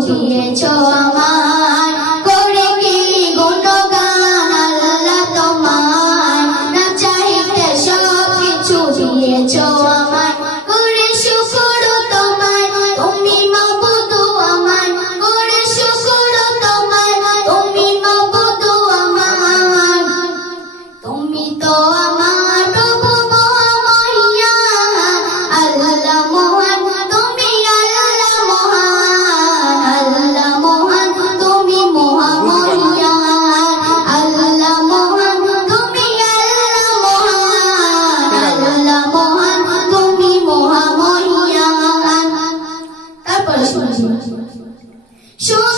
送别，秋风。shows